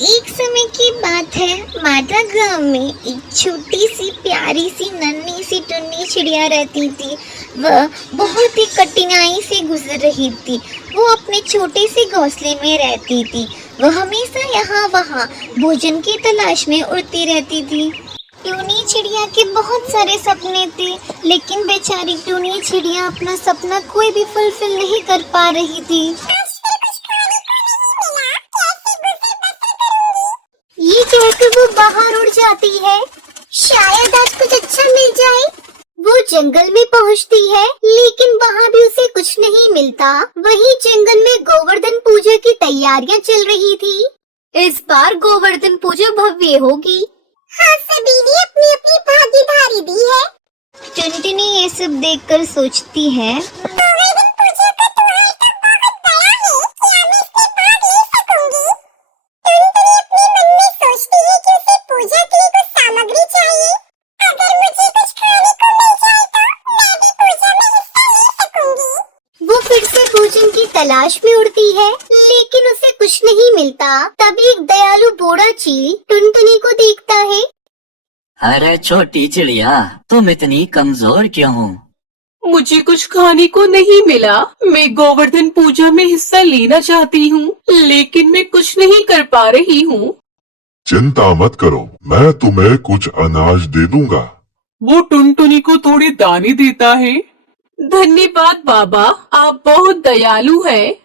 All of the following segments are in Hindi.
एक समय की बात है। माता गांव में एक छोटी सी प्यारी सी नन्ही सी टुन्नी चिड़िया रहती थी। वह बहुत ही कठिनाई से गुजर रही थी। वो अपने छोटे से घोंसले में रहती थी। वह हमेशा यहाँ वहाँ भोजन की तलाश में उड़ती रहती थी। टूनी चिड़िया के बहुत सारे सपने थे, लेकिन बेचारी टूनी चिड़िया अपना सपना कोई भी फुलफिल नहीं कर पा रही थी। ये कहकर वो बाहर उड़ जाती है। शायद आज कुछ अच्छा मिल जाए। वो जंगल में पहुंचती है, लेकिन वहाँ भी उसे कुछ नहीं मिलता। वहीं जंगल में गोवर्धन पूजा की तैयारियां चल रही थी। इस बार गोवर्धन पूजा भव्य होगी। हाँ, सभी ने अपनी अपनी भागीदारी दी है। टुनटुनी ये सब देखकर सोचती है, गोवर्धन पूजा का त्योहार तो बहुत बड़ा है, क्या मैं इसमें भाग ले सकूंगी? टुनटुनी अपने मन में सोचती है कि उसे पूजा के लिए कुछ सामग्री चाहिए। अगर मुझे कुछ खाने को मिल जाए तो मैं भी पूजा में हिस्सा ले सकूंगी। वो फिर से भोजन की तलाश में उड़ती है, लेकिन उसे कुछ नहीं मिलता। तभी एक दयालु बूढ़ा चील टुनटुनी को देखता है। अरे छोटी चिड़िया, तुम इतनी कमजोर क्यों हो? मुझे कुछ खाने को नहीं मिला। मैं गोवर्धन पूजा में हिस्सा लेना चाहती हूँ, लेकिन मैं कुछ नहीं कर पा रही हूँ। चिंता मत करो, मैं तुम्हें कुछ अनाज दे दूंगा। वो टुनटुनी को थोड़े दाने देता है। धन्यवाद बाबा, आप बहुत दयालु हैं।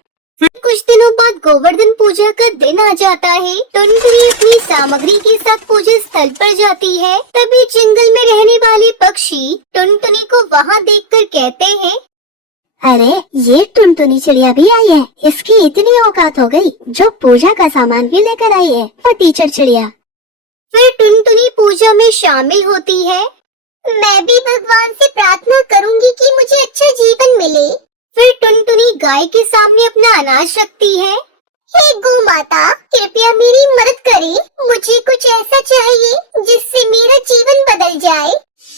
कुछ दिनों बाद गोवर्धन पूजा का दिन आ जाता है। टुनटुनी अपनी सामग्री के साथ पूजा स्थल पर जाती है। तभी जंगल में रहने वाले पक्षी टुनटुनी को वहाँ देखकर कहते हैं, अरे ये टुनटुनी चिड़िया भी आई है। इसकी इतनी औकात हो गई, जो पूजा का सामान भी लेकर आई है। वो टीचर चिड़िया। फिर टुनटुनी पूजा में शामिल होती है। मैं भी भगवान से प्रार्थना करूंगी कि मुझे अच्छा जीवन मिले। फिर टुनटुनी गाय के सामने अपना अनाज रखती है। हे गौ माता, कृपया मेरी मदद करें। मुझे कुछ ऐसा चाहिए जिससे मेरा जीवन बदल जाए।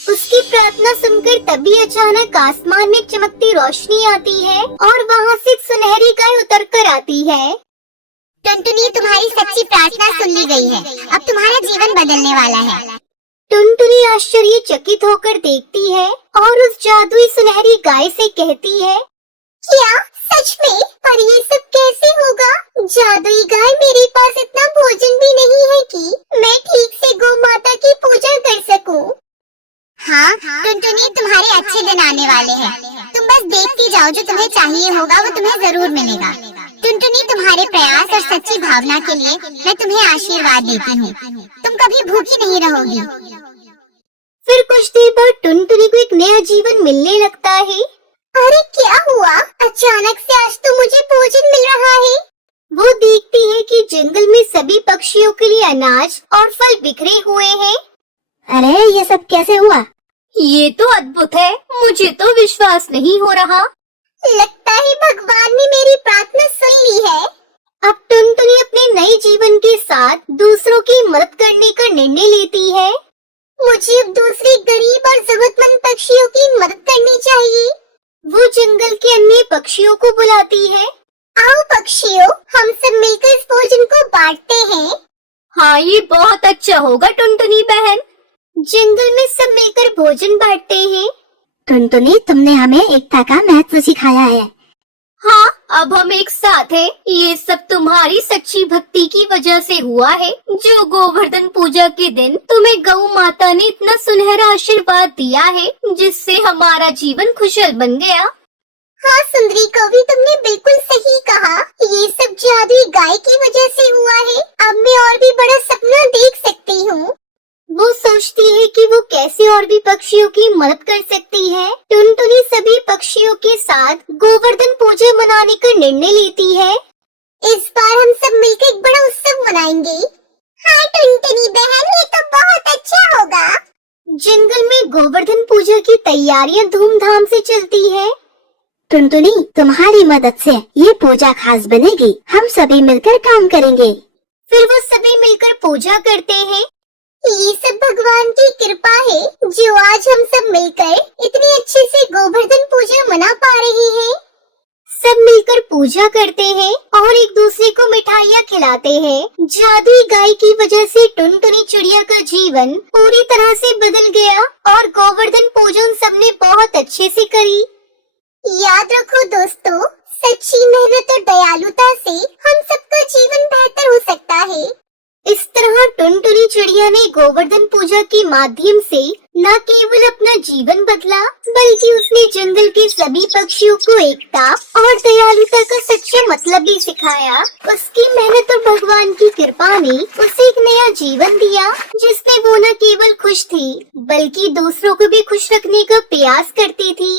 उसकी प्रार्थना सुनकर तभी अचानक आसमान में चमकती रोशनी आती है और वहाँ से एक सुनहरी गाय उतर कर आती है। टुनटुनी, तुम्हारी सच्ची प्रार्थना सुन ली गई है। अब तुम्हारा जीवन बदलने वाला है। टुनटुनी आश्चर्यचकित होकर देखती है और उस जादुई सुनहरी गाय से कहती है, क्या सच में? पर ये सब कैसे होगा? जादुई गाय, मेरे पास इतना भोजन भी नहीं है कि मैं ठीक से गौ माता की पूजा कर सकूं। हाँ, टुनटुनी, तुम्हारे अच्छे दिन आने वाले हैं। तुम बस देखती जाओ, जो तुम्हें चाहिए होगा वो तुम्हें जरूर मिलेगा। टुनटुनी, तुम्हारे प्रयास और सच्ची भावना के लिए मैं तुम्हें आशीर्वाद देती हूँ। तुम कभी भूखी नहीं रहोगी। फिर कुछ देर बाद टुनटुनी को एक नया जीवन मिलने लगता है। अरे क्या हुआ? अचानक से आज तो मुझे भोजन मिल रहा है। वो देखती है कि जंगल में सभी पक्षियों के लिए अनाज और फल बिखरे हुए हैं। अरे ये सब कैसे हुआ? ये तो अद्भुत है, मुझे तो विश्वास नहीं हो रहा। लगता है भगवान ने मेरी प्रार्थना सुन ली है। अब टुनटुनी अपने नए जीवन के साथ दूसरों की मदद करने का निर्णय लेती है। मुझे अब दूसरे गरीब और जरूरतमंद पक्षियों की मदद करनी चाहिए। वो जंगल के अन्य पक्षियों को बुलाती है। आओ पक्षियों, हम सब मिलकर इस भोजन को बांटते हैं। हाँ, ये बहुत अच्छा होगा टुनटुनी बहन। जंगल में सब मिलकर भोजन बांटते हैं। टुनटुनी, तुमने हमें एकता का महत्व सिखाया है। हाँ, अब हम एक साथ हैं। ये सब तुम्हारी सच्ची भक्ति की वजह से हुआ है। जो गोवर्धन पूजा के दिन तुम्हें गौ माता ने इतना सुनहरा आशीर्वाद दिया है, जिससे हमारा जीवन खुशहाल बन गया। हाँ सुंदरी कवि, तुमने बिल्कुल सही कहा। ये सब जादुई गाय की वजह से हुआ है। अब मैं और भी बड़ा सपना देख सकती हूँ। वो सोचती है कि वो कैसे और भी पक्षियों की मदद कर सकती है। टुनटुनी सभी पक्षियों के साथ गोवर्धन पूजा मनाने का निर्णय लेती है। इस बार हम सब मिलकर एक बड़ा उत्सव मनाएंगे। हाँ टुनटुनी बहन, ये तो बहुत अच्छा होगा। जंगल में गोवर्धन पूजा की तैयारियां धूमधाम से चलती है। टुनटुनी, तुम्हारी मदद से ये पूजा खास बनेगी। हम सभी मिलकर काम करेंगे। फिर वो सभी मिलकर पूजा करते हैं। ये सब भगवान की कृपा है, जो आज हम सब मिलकर इतनी अच्छे से गोवर्धन पूजा मना पा रहे हैं। सब मिलकर पूजा करते हैं और एक दूसरे को मिठाइयाँ खिलाते खिलाते हैं। जादुई गाय की वजह से टुनटुनी चिड़िया का जीवन पूरी तरह से बदल गया और गोवर्धन पूजन सबने बहुत अच्छे से करी। याद रखो दोस्तों, सच्ची मेहनत और दयालुता से हम सबका जीवन बेहतर हो सकता है। इस तरह टुनटुनी चिड़िया ने गोवर्धन पूजा के माध्यम से न केवल अपना जीवन बदला, बल्कि उसने जंगल के सभी पक्षियों को एकता और दयालुता का सच्चा मतलब भी सिखाया। उसकी मेहनत और भगवान की कृपा ने उसे एक नया जीवन दिया, जिसमें वो न केवल खुश थी, बल्कि दूसरों को भी खुश रखने का प्रयास करती थी।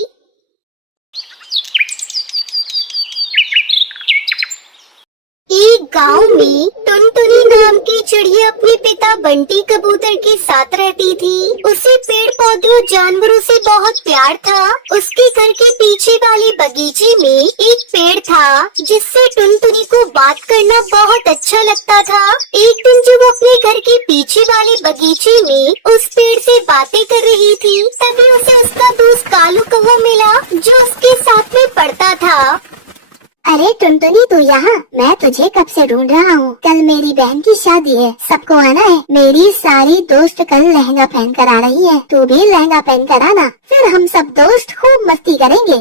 एक गांव में टुनटुनी नाम की चिड़िया अपने पिता बंटी कबूतर के साथ रहती थी। उसे पेड़ पौधों और जानवरों से बहुत प्यार था। उसके घर के पीछे वाले बगीचे में एक पेड़ था, जिससे टुनटुनी को बात करना बहुत अच्छा लगता था। एक दिन जब वो अपने घर के पीछे वाले बगीचे में उस पेड़ से बातें कर रही थी, तभी उसे उसका दोस्त कालू कौवा मिला, जो उसके साथ में पढ़ता था। अरे टुनटुनी, तू यहाँ? मैं तुझे कब से ढूंढ रहा हूँ। कल मेरी बहन की शादी है, सबको आना है। मेरी सारी दोस्त कल लहंगा पहन कर आ रही है, तू भी लहंगा पहन कर आना, फिर हम सब दोस्त खूब मस्ती करेंगे।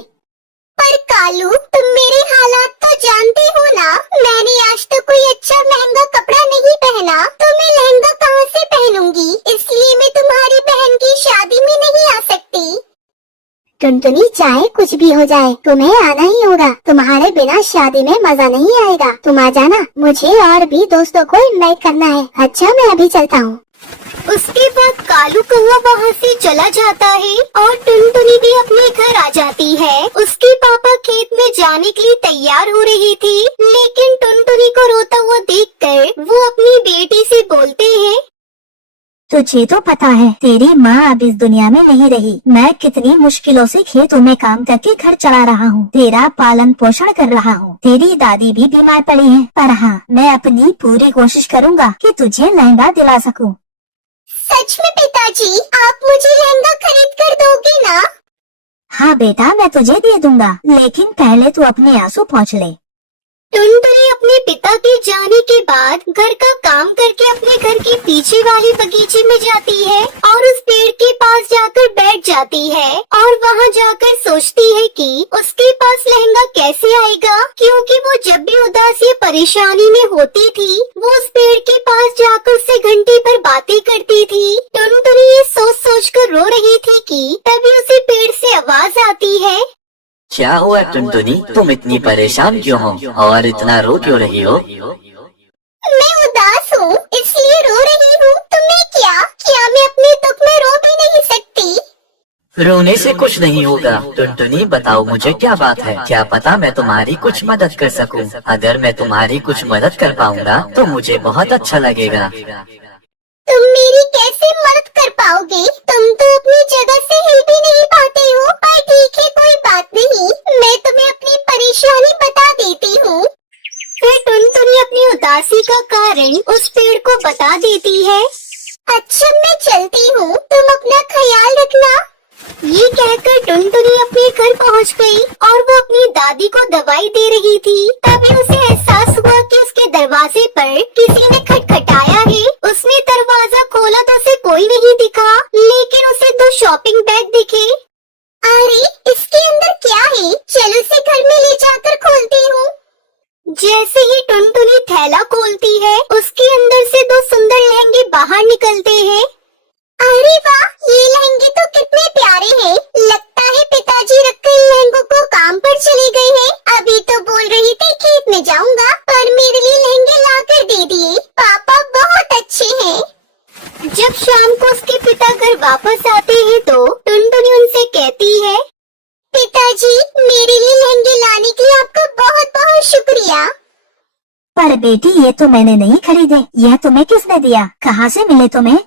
पर कालू, तुम मेरे हालात तो जानते हो ना। मैंने आज तक कोई अच्छा महंगा कपड़ा नहीं पहना, तो मैं लहंगा कहाँ से पहनूंगी? इसलिए मैं तुम्हारी बहन की शादी में नहीं आ सकती। टुनटुनी, चाहे कुछ भी हो जाए, तुम्हें आना ही होगा। तुम्हारे बिना शादी में मजा नहीं आएगा। तुम आ जाना, मुझे और भी दोस्तों को इनवाइट करना है। अच्छा, मैं अभी चलता हूँ। उसके बाद कालू कौवा वहाँ से चला जाता है और टुनटुनी भी अपने घर आ जाती है। उसके पापा खेत में जाने के लिए तैयार हो रही थी, लेकिन टुनटुनी को रोता हुआ देखकर वो अपनी बेटी से बोलते हैं, तुझे तो पता है तेरी माँ अब इस दुनिया में नहीं रही। मैं कितनी मुश्किलों से खेतों में काम करके घर चला रहा हूँ, तेरा पालन पोषण कर रहा हूँ। तेरी दादी भी बीमार पड़ी है, पर हाँ, मैं अपनी पूरी कोशिश करूँगा कि तुझे लहंगा दिला सकूँ। सच में पिताजी, आप मुझे लहंगा खरीद कर दोगे ना? हाँ बेटा, मैं तुझे दे दूंगा, लेकिन पहले तू अपने आंसू पोंछ ले। टुनटुनी अपने पिता के जाने के बाद घर का काम करके अपने घर के पीछे वाले बगीचे में जाती है और उस पेड़ के पास जाकर बैठ जाती है और वहाँ जाकर सोचती है कि उसके पास लहंगा कैसे आएगा, क्योंकि वो जब भी उदास या परेशानी में होती थी, वो उस पेड़ के पास जाकर उससे घंटे भर बातें करती थी। टुनटुनी ये सोच कर रो रही थी कि तभी उसे पेड़ से आवाज आती है, क्या हुआ टुनटुनी, तुम इतनी परेशान क्यों हो और इतना रो क्यों रही हो? मैं उदास हूँ, इसलिए रो रही हूँ। तुम्हें क्या मैं अपने दुख में रो भी नहीं सकती? रोने से कुछ नहीं होगा। टुनटुनी, बताओ मुझे क्या बात है, क्या पता मैं तुम्हारी कुछ मदद कर सकूं। अगर मैं तुम्हारी कुछ मदद कर पाऊंगा तो मुझे बहुत अच्छा लगेगा। तुम मेरी कैसे मदद कर पाओगे? तुम तो अपनी जगह से हिल भी नहीं पाते हो। पर ठीक है, कोई बात नहीं, मैं तुम्हें अपनी परेशानी बता देती हूँ। फिर टुनटुनी अपनी उदासी का कारण उस पेड़ को बता देती है। अच्छा, मैं चलती हूँ, तुम अपना ख्याल रखना। ये कहकर टुनटुनी अपने घर पहुंच गई और वो अपनी दादी को दवाई दे रही थी। तभी उसे एहसास हुआ कि उसके दरवाजे पर किसी ने खटखटाया है। उसने दरवाजा खोला तो उसे कोई नहीं दिखा, लेकिन उसे 2 शॉपिंग बैग दिखे। अरे, इसके अंदर क्या है? चलो इसे घर में ले जाकर खोलती हूँ। जैसे ही टुनटुनी थैला खोलती है, उसके अंदर से 2 सुंदर लहंगे बाहर निकलते हैं। अरे वाह, ये लहंगे तो कितने प्यारे हैं। लगता है पिताजी रखकर इन लहंगों को काम पर चले गए हैं। अभी तो बोल रही थी खेत में जाऊंगा, पर मेरे लिए लहंगे लाकर दे दिए। पापा बहुत अच्छे हैं। जब शाम को उसके पिता घर वापस आते हैं तो टुनटुनी उनसे कहती है, पिताजी, मेरे लिए लहंगे लाने के लिए आपका बहुत बहुत शुक्रिया। पर बेटी, ये तो मैंने नहीं खरीदे। यह तुम्हें किसने दिया? कहाँ से मिले तुम्हें?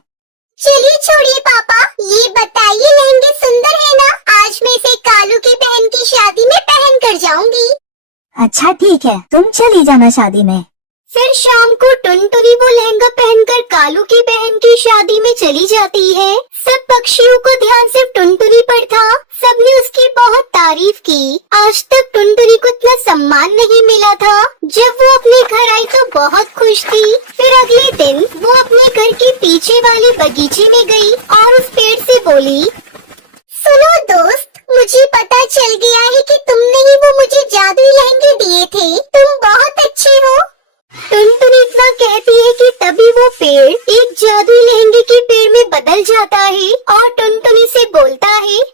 चलिए छोड़िए पापा, ये बताइए लहंगे सुंदर है ना? आज मैं इसे कालू की बहन की शादी में पहन कर जाऊंगी। अच्छा ठीक है, तुम चली जाना शादी में। फिर शाम को टुनटुनी वो लहंगा पहनकर कालू की बहन की शादी में चली जाती है। सब पक्षियों को ध्यान सिर्फ टुनटुनी पर था। सबने उसकी बहुत तारीफ की। आज तक टुनटुनी को इतना सम्मान नहीं मिला था। जब वो अपने घर आई तो बहुत खुश थी। फिर अगले दिन वो अपने घर के पीछे वाले बगीचे में गई और उस पेड़ से बोली, सुनो दोस्त, मुझे पता चल गया है कि तुमने ही वो मुझे जादुई लहंगे दिए थे। तुम बहुत अच्छे हो। टुनटुनी इतना कहती है कि तभी वो पेड़ एक जादुई लहंगे के पेड़ में बदल जाता है और टुनटुनी से बोलता है,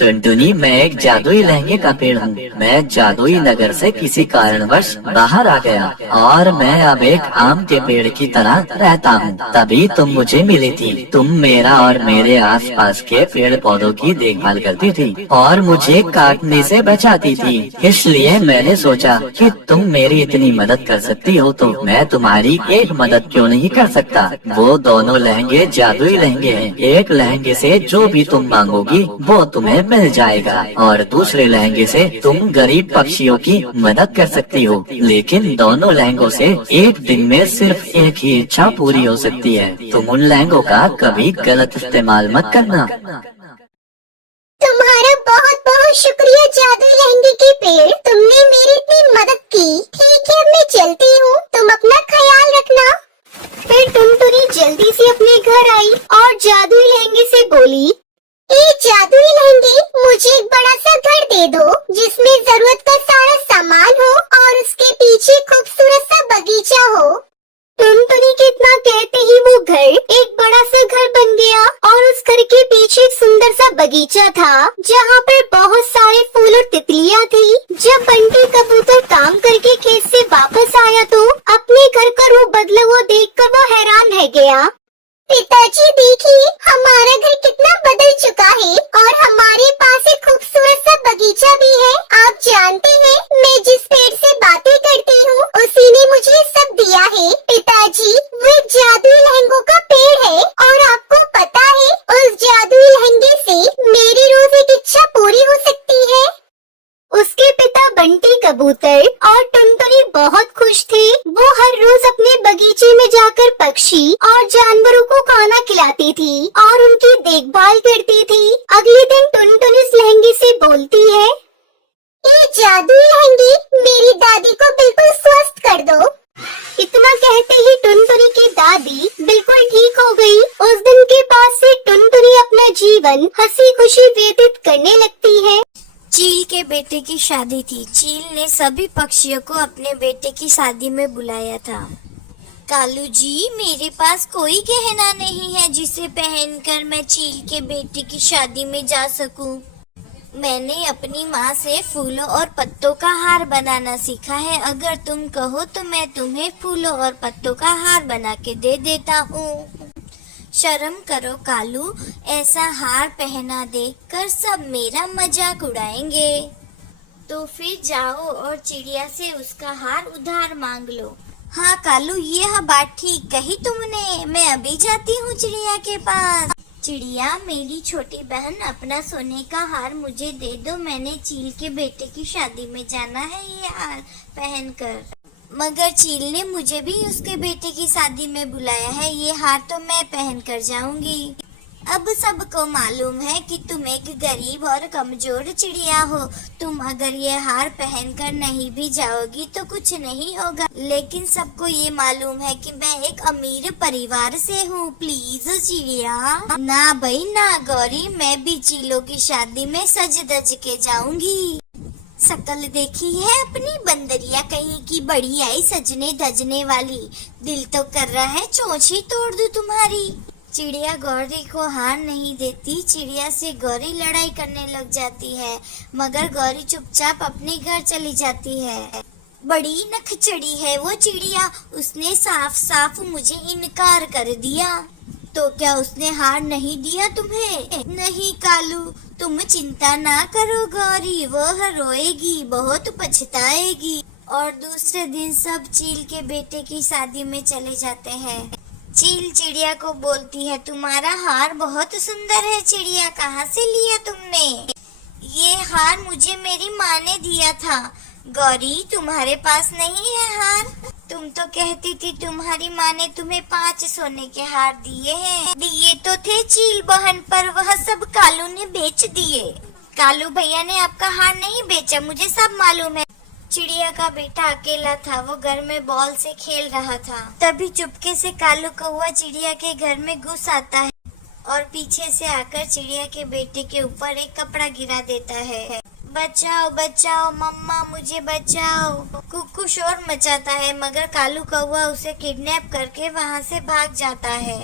टुनटुनी, मैं एक जादुई लहंगे का पेड़ हूँ। मैं जादुई नगर से किसी कारणवश बाहर आ गया और मैं अब एक आम के पेड़ की तरह रहता हूँ। तभी तुम मुझे मिली थी। तुम मेरा और मेरे आसपास के पेड़ पौधों की देखभाल करती थी और मुझे काटने से बचाती थी। इसलिए मैंने सोचा कि तुम मेरी इतनी मदद कर सकती हो तो मैं तुम्हारी एक मदद क्यों नहीं कर सकता। वो दोनों लहंगे जादुई लहंगे हैं। एक लहंगे से जो भी तुम मांगोगी वो तुम्हें मिल जाएगा और दूसरे लहंगे से तुम गरीब पक्षियों की मदद कर सकती हो। लेकिन दोनों लहंगों से एक दिन में सिर्फ एक ही इच्छा पूरी हो सकती है। तुम उन लहंगों का कभी गलत इस्तेमाल मत करना। तुम्हारा बहुत बहुत शुक्रिया जादुई लहंगे के पेड़, तुमने मेरी इतनी मदद की। ठीक है, मैं चलती हूँ, तुम अपना ख्याल रखना। फिर टुनटुनी जल्दी से अपने घर आई और जादुई लहंगे से बोली, जादुई लहंगे, मुझे एक बड़ा सा घर दे दो जिसमें जरूरत का सारा सामान हो और उसके पीछे खूबसूरत सा बगीचा हो। टुनटुनी के इतना कहते ही वो घर एक बड़ा सा घर बन गया और उस घर के पीछे एक सुंदर सा बगीचा था जहाँ पर बहुत सारे फूल और तितलियाँ थी। जब बंटी कबूतर काम करके खेत से वापस आया तो अपने घर का रूप बदला हुआ देखकर वो हैरान रह गया। पिताजी देखिए, हमारा घर कितना बदल चुका है और हमारे पास एक खूबसूरत सा बगीचा भी है। आप जानते हैं, मैं जिस पेड़ से बातें करती हूँ उसी ने मुझे सब दिया है। पिताजी, वो एक जादुई लहंगों का पेड़ है और आपको पता है उस जादुई लहंगे से मेरी रोज एक इच्छा पूरी हो सकती है। उसके पिता बंटी कबूतर और टुनटुनी बहुत खुश थे। वो हर रोज अपने बगीचे में जाकर पक्षी और जानवरों को खाना खिलाती थी और उनकी देखभाल करती थी। अगले दिन टुनटुनी इस लहंगे से बोलती है, ये जादुई लहंगे मेरी दादी को बिल्कुल स्वस्थ कर दो। इतना कहते ही टुनटुनी की दादी बिल्कुल ठीक हो गई। उस दिन के बाद से टुनटुनी अपना जीवन हंसी खुशी व्यतीत करने लगती है। चील के बेटे की शादी थी। चील ने सभी पक्षियों को अपने बेटे की शादी में बुलाया था। कालू जी, मेरे पास कोई गहना नहीं है जिसे पहनकर मैं चील के बेटे की शादी में जा सकूं। मैंने अपनी माँ से फूलों और पत्तों का हार बनाना सीखा है। अगर तुम कहो तो मैं तुम्हें फूलों और पत्तों का हार बना के दे देता हूँ। शर्म करो कालू, ऐसा हार पहना देकर सब मेरा मजाक उड़ाएंगे। तो फिर जाओ और चिड़िया से उसका हार उधार मांग लो। हाँ कालू, ये बात ठीक कही तुमने। मैं अभी जाती हूँ चिड़िया के पास। चिड़िया, मेरी छोटी बहन, अपना सोने का हार मुझे दे दो। मैंने चील के बेटे की शादी में जाना है ये हार पहनकर। मगर चील ने मुझे भी उसके बेटे की शादी में बुलाया है। ये हार तो मैं पहन कर जाऊंगी। अब सबको मालूम है कि तुम एक गरीब और कमजोर चिड़िया हो। तुम अगर ये हार पहनकर नहीं भी जाओगी तो कुछ नहीं होगा। लेकिन सबको ये मालूम है कि मैं एक अमीर परिवार से हूँ। प्लीज चिड़िया। ना भाई ना गौरी, मैं भी चीलों की शादी में सज धज के जाऊंगी। शकल देखी है अपनी, बंदरिया कहीं की बड़ी आई सजने धजने वाली। दिल तो कर रहा है चोंच ही तोड़ दूं तुम्हारी। चिड़िया गौरी को हार नहीं देती। चिड़िया से गौरी लड़ाई करने लग जाती है, मगर गौरी चुपचाप अपने घर चली जाती है। बड़ी नखचड़ी है वो चिड़िया, उसने साफ साफ मुझे इनकार कर दिया। तो क्या उसने हार नहीं दिया तुम्हें? नहीं कालू, तुम चिंता ना करो गौरी, वह रोएगी, बहुत पछताएगी। और दूसरे दिन सब चील के बेटे की शादी में चले जाते हैं। चील चिड़िया को बोलती है, तुम्हारा हार बहुत सुंदर है चिड़िया, कहाँ से लिया तुमने? ये हार मुझे मेरी माँ ने दिया था। गौरी, तुम्हारे पास नहीं है हार? तुम तो कहती थी तुम्हारी माँ ने तुम्हें 5 सोने के हार दिए हैं। दिए तो थे चील बहन, पर वह सब कालू ने बेच दिए। कालू भैया ने आपका हार नहीं बेचा, मुझे सब मालूम है। चिड़िया का बेटा अकेला था। वो घर में बॉल से खेल रहा था। तभी चुपके से कालू कौवा चिड़िया के घर में घुस आता है और पीछे से आकर चिड़िया के बेटे के ऊपर एक कपड़ा गिरा देता है। बचाओ बचाओ मम्मा, मुझे बचाओ। कुक्कू शोर मचाता है मगर कालू कौवा उसे किडनैप करके वहाँ से भाग जाता है।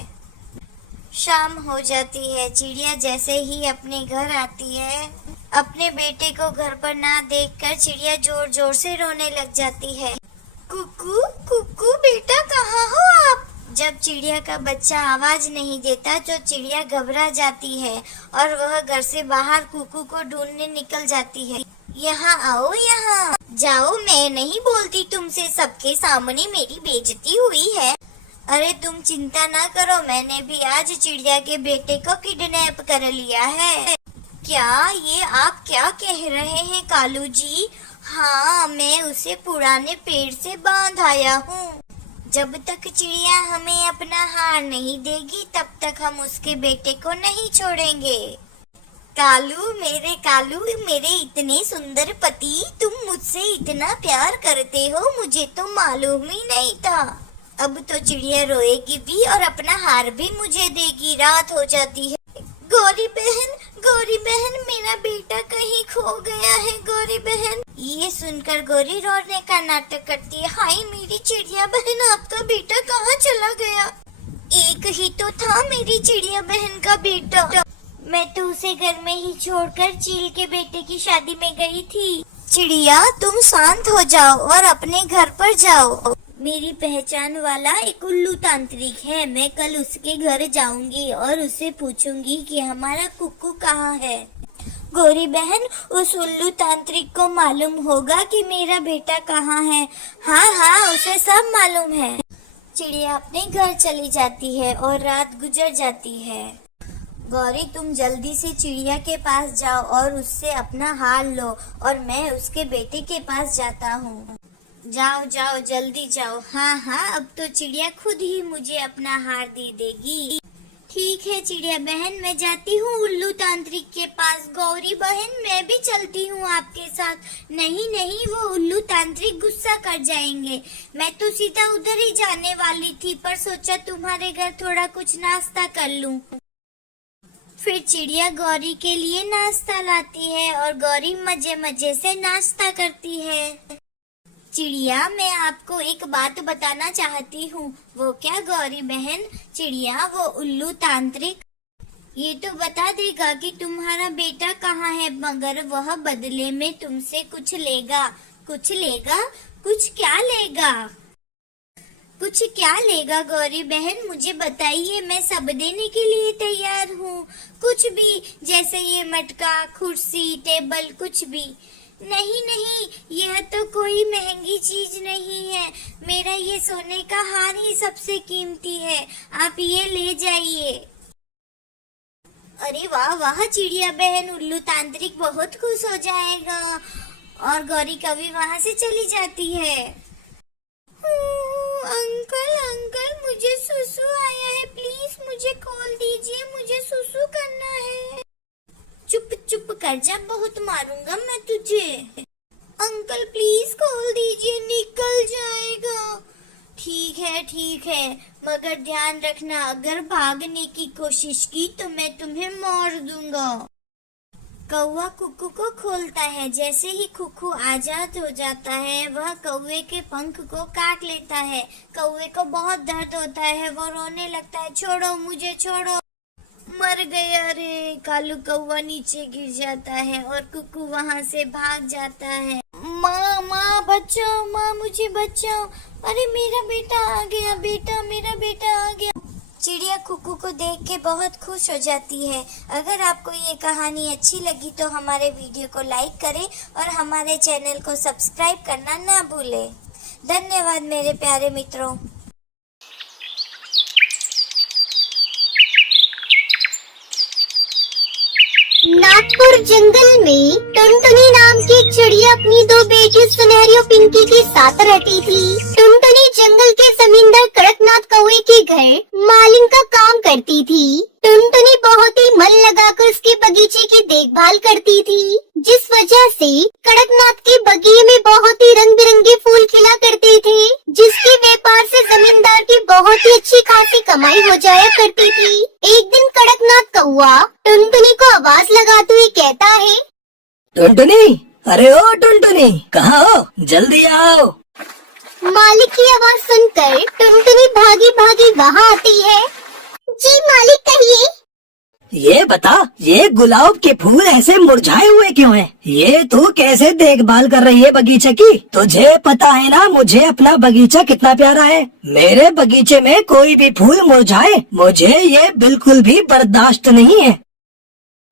शाम हो जाती है। चिड़िया जैसे ही अपने घर आती है, अपने बेटे को घर पर ना देखकर चिड़िया जोर जोर से रोने लग जाती है। कुक्कू कुक्कू बेटा कहाँ हो आप? जब चिड़िया का बच्चा आवाज नहीं देता तो चिड़िया घबरा जाती है और वह घर से बाहर कुक्कू को ढूंढने निकल जाती है। यहाँ आओ, यहाँ जाओ, मैं नहीं बोलती तुमसे, सबके सामने मेरी बेइज्जती हुई है। अरे तुम चिंता ना करो, मैंने भी आज चिड़िया के बेटे को किडनैप कर लिया है। क्या ये आप क्या कह रहे हैं कालू जी? हाँ, मैं उसे पुराने पेड़ से बांध आया हूँ। जब तक चिड़िया हमें अपना हार नहीं देगी तब तक हम उसके बेटे को नहीं छोड़ेंगे। कालू, मेरे इतने सुंदर पति, तुम मुझसे इतना प्यार करते हो, मुझे तो मालूम ही नहीं था। अब तो चिड़िया रोएगी भी और अपना हार भी मुझे देगी। रात हो जाती है। गौरी बहन, मेरा बेटा कहीं खो गया है। गौरी बहन, ये सुनकर गौरी रोने का नाटक करती है। हाय मेरी चिड़िया बहन, आपका बेटा कहाँ चला गया? एक ही तो था मेरी चिड़िया बहन का बेटा। मैं तो उसे घर में ही छोड़कर चील के बेटे की शादी में गई थी। चिड़िया, तुम शांत हो जाओ और अपने घर पर जाओ। मेरी पहचान वाला एक उल्लू तांत्रिक है। मैं कल उसके घर जाऊंगी और उससे पूछूंगी कि हमारा कुक्कू कहाँ है। गौरी बहन, उस उल्लू तांत्रिक को मालूम होगा कि मेरा बेटा कहाँ है। हाँ, उसे सब मालूम है। चिड़िया अपने घर चली जाती है और रात गुजर जाती है। गौरी, तुम जल्दी से चिड़िया के पास जाओ और उससे अपना हार लो और मैं उसके बेटे के पास जाता हूँ। जाओ, जल्दी जाओ। हाँ, अब तो चिड़िया खुद ही मुझे अपना हार दे देगी। ठीक है चिड़िया बहन, मैं जाती हूँ उल्लू तांत्रिक के पास। गौरी बहन, मैं भी चलती हूँ आपके साथ। नहीं, वो उल्लू तांत्रिक गुस्सा कर जाएंगे। मैं तो सीधा उधर ही जाने वाली थी, पर सोचा तुम्हारे घर थोड़ा कुछ नाश्ता कर लूँ। फिर चिड़िया गौरी के लिए नाश्ता लाती है और गौरी मजे मजे से नाश्ता करती है। चिड़िया, मैं आपको एक बात बताना चाहती हूँ। वो क्या गौरी बहन? चिड़िया, वो उल्लू तांत्रिक ये तो बता देगा कि तुम्हारा बेटा कहाँ है, मगर वह बदले में तुमसे कुछ लेगा। कुछ क्या लेगा गौरी बहन? मुझे बताइए, मैं सब देने के लिए तैयार हूँ। कुछ भी, जैसे ये मटका, कुर्सी, टेबल, कुछ भी। नहीं, यह तो कोई महंगी चीज नहीं है। मेरा ये सोने का हार ही सबसे कीमती है। आप ये ले जाइए। अरे वाह चिड़िया बहन, उल्लू तांत्रिक बहुत खुश हो जाएगा। और गौरी कभी वहाँ से चली जाती है। अंकल, मुझे सुसु आया है, प्लीज मुझे खोल दीजिए, मुझे सुसु करना है। चुप कर जा, बहुत मारूंगा मैं तुझे। अंकल प्लीज खोल दीजिए, निकल जाएगा। ठीक है, मगर ध्यान रखना, अगर भागने की कोशिश की तो मैं तुम्हें मार दूंगा। कौवा कुक्कू को खोलता है। जैसे ही कुक्कू आजाद हो जाता है, वह कौवे के पंख को काट लेता है। कौवे को बहुत दर्द होता है, वो रोने लगता है, छोड़ो मुझे, छोड़ो। मर गया रे। कालू कौवा नीचे गिर जाता है और कुक्कू वहाँ से भाग जाता है। माँ बचाओ, माँ मुझे बचाओ। अरे मेरा बेटा आ गया, मेरा बेटा आ गया। चिड़िया कुक्कू को देख के बहुत खुश हो जाती है। अगर आपको ये कहानी अच्छी लगी तो हमारे वीडियो को लाइक करें और हमारे चैनल को सब्सक्राइब करना ना भूलें। धन्यवाद मेरे प्यारे मित्रों। नागपुर जंगल में टुनटुनी नाम की एक चिड़िया अपनी दो बेटी सुनहरी और पिंकी के साथ रहती थी। टुनटुनी जंगल के जमींदार कड़कनाथ कौवे के घर मालिन का काम करती थी। टुनटुनी बहुत ही मन लगाकर उसके बगीचे की देखभाल करती थी, जिस वजह से कड़कनाथ के बगीचे में बहुत ही कमाई हो जाया करती थी। एक दिन कड़कनाथ कौआ टुनटुनी को आवाज लगाते हुए कहता है, टुनटुनी, अरे ओ टुनटुनी, कहाँ हो? जल्दी आओ। मालिक की आवाज सुनकर टुनटुनी भागी भागी वहाँ आती है। जी मालिक, कहिए। ये बता, ये गुलाब के फूल ऐसे मुरझाए हुए क्यों हैं? ये तू कैसे देखभाल कर रही है बगीचे की? तुझे पता है ना मुझे अपना बगीचा कितना प्यारा है। मेरे बगीचे में कोई भी फूल मुरझाए, मुझे ये बिल्कुल भी बर्दाश्त नहीं है।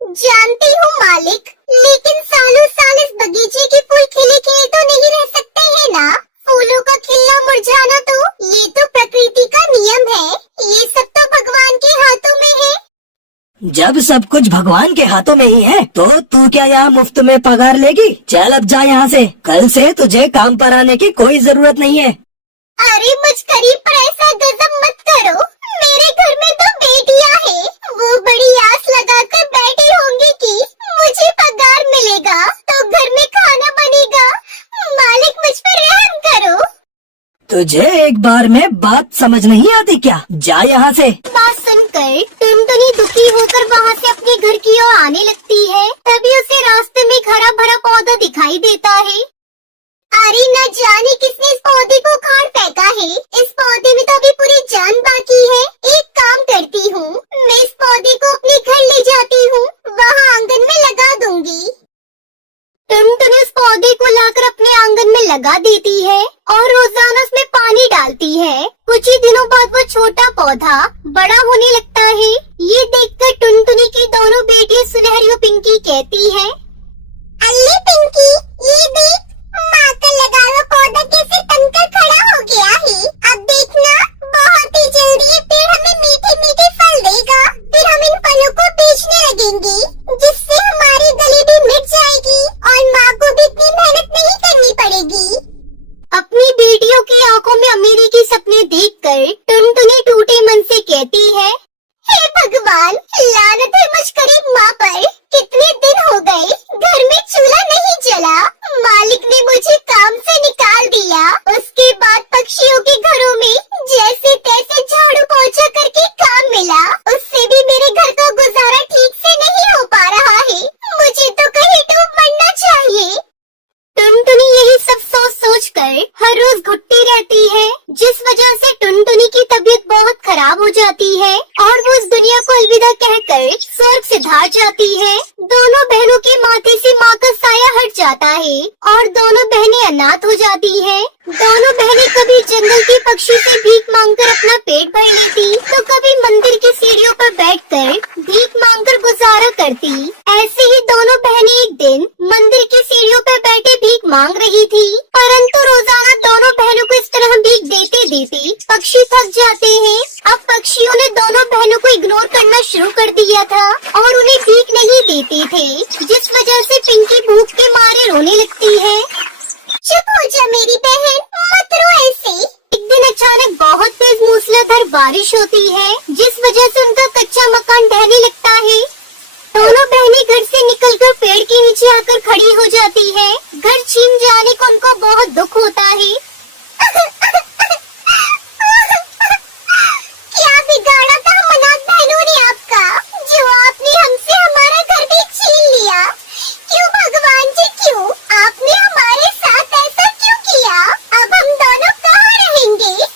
जानती हूँ मालिक, लेकिन सालों साल इस बगीचे के फूल खिले खिले तो नहीं रह सकते हैं ना। फूलों का खिलना मुरझाना तो ये तो प्रकृति का नियम है। ये सब तो भगवान के हाथों में है। जब सब कुछ भगवान के हाथों में ही है, तो तू क्या यहाँ मुफ्त में पगार लेगी? चल अब जा यहाँ से। कल से तुझे काम पर आने की कोई जरूरत नहीं है। अरे मुझ गरीब पर ऐसा गजब मत करो। मेरे घर में तो बेटियां हैं, वो बड़ी आस लगाकर बैठी होंगी कि मुझे पगार मिलेगा तो घर में खाना बनेगा। मालिक, मुझ पर रहम करो। तुझे एक बार में बात समझ नहीं आती क्या? जा यहाँ से। बात सुनकर टुनटुनी दुखी होकर वहाँ से अपने घर की ओर आने लगती है। तभी उसे रास्ते में एक हरा भरा पौधा दिखाई देता है। अरे न जाने किसने इस पौधे को उखाड़ फेंका है। इस पौधे में तो अभी पूरी जान बाकी है। एक काम करती हूँ, मैं इस पौधे को अपने घर ले जाती हूँ, वहाँ आंगन में लगा दूंगी। टुनटुनी उस पौधे को लाकर अपने आंगन में लगा देती है और रोजाना उसमें पानी डालती है। कुछ ही दिनों बाद वो छोटा पौधा बड़ा होने लगता है। ये देखकर टुनटुनी की दोनों बेटियां सुनहरी और पिंकी कहती है, अल्ले पिंकी, ये देख, माँ का लगा हुआ पौधा कैसे तनकर खड़ा हो गया है। अब देखना, बहुत ही जल्दी ये पेड़ हमें मीठे मीठे फल देगा। फिर हम इन फलों को बेचने लगेंगे, जिससे हमारी गली भी मिट जाएगी और माँ को भी इतनी मेहनत नहीं करनी पड़ेगी। अपनी बेटियों की आंखों में अमीरी के सपने देखकर टुनटुनी टूटे मन से कहती है, हे भगवान, लानत है मुझ गरीब माँ पर। कितने दिन हो गए घर में चूल्हा नहीं जला। मालिक ने मुझे काम से निकाल दिया। उसके बाद पक्षियों के घरों में जैसे तैसे झाड़ू पोछा करके काम मिला। उससे भी मेरे घर का गुजारा ठीक से नहीं हो पा रहा है। मुझे तो कहीं डूब मरना चाहिए। टुनटुनी यही सब सोच सोच कर हर रोज घुटती रहती है, जिस वजह से टुनटुनी की तबीयत बहुत खराब हो जाती है और वो इस दुनिया को अलविदा कहकर स्वर्ग से धार जाती है। दोनों बहनों के माथे से माँ का साया हट जाता है और दोनों बहनें अनाथ हो जाती है। दोनों बहनें कभी जंगल के पक्षी से भीख मांगकर अपना पेट भर लेती, तो कभी मंदिर की सीढ़ियों पर बैठकर भीख मांगकर गुजारा करती। ऐसे ही दोनों बहनें एक दिन मंदिर की सीढ़ियों पर बैठे भीख मांग रही थी, परंतु रोजाना दोनों बहनों को इस तरह भीख देते देते पक्षी थक जाते हैं। अब पक्षियों ने दोनों बहनों को इग्नोर करना शुरू कर दिया था और उन्हें भीख नहीं देते थे, जिस वजह से पिंकी भूख के मारे रोने लगती है। चुप हो जा मेरी बहन, मत रो ऐसे। एक दिन अचानक बहुत तेज मूसलाधार बारिश होती है, जिस वजह से उनका कच्चा मकान ढहने लगता है। दोनों बहनें घर से निकलकर पेड़ के नीचे आकर खड़ी हो जाती है। घर छीन जाने को उनको बहुत दुख होता है। क्या बिगाड़ा था हम अनाथ बहनों ने आपका, जो आपने हमसे हमारा घर भी छीन लिया। क्यों भगवान जी, क्यों आपने हमारे साथ ऐसा क्यों किया? अब हम दोनों कहाँ रहेंगे?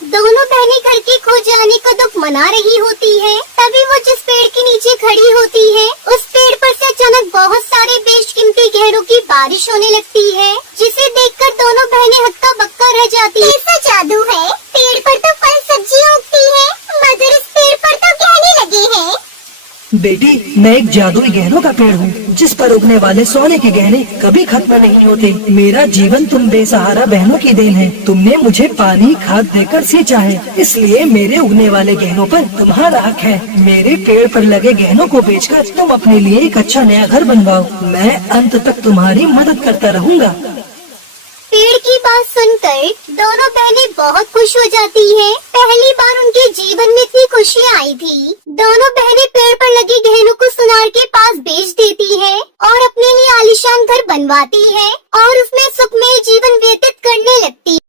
दोनों बहनें घर के खो जाने का दुख मना रही होती है। तभी वो जिस पेड़ के नीचे खड़ी होती है, उस पेड़ पर से अचानक बहुत सारे बेशकीमती गहनों की बारिश होने लगती है, जिसे देखकर दोनों बहनें हक्का बक्का रह जाती है। कैसा जादू है? पेड़ पर तो फल सब्जियाँ उगती है, मगर इस पेड़ पर तो गहने लगे हैं। बेटी, मैं एक जादुई गहनों का पेड़ हूँ, जिस पर उगने वाले सोने के गहने कभी खत्म नहीं होते। मेरा जीवन तुम बेसहारा बहनों की देन है। तुमने मुझे पानी खाद देकर सींचा है, इसलिए मेरे उगने वाले गहनों पर तुम्हारा हक है। मेरे पेड़ पर लगे गहनों को बेचकर तुम अपने लिए एक अच्छा नया घर बनवाओ। मैं अंत तक तुम्हारी मदद करता रहूँगा। पेड़ की बात सुनकर दोनों बहनें बहुत खुश हो जाती हैं। पहली बार उनके जीवन में इतनी खुशियाँ आई थी। दोनों बहनें पेड़ पर लगे गहनों को सुनार के पास बेच देती है और अपने लिए आलीशान घर बनवाती है और उसमें सुखमय जीवन व्यतीत करने लगती है।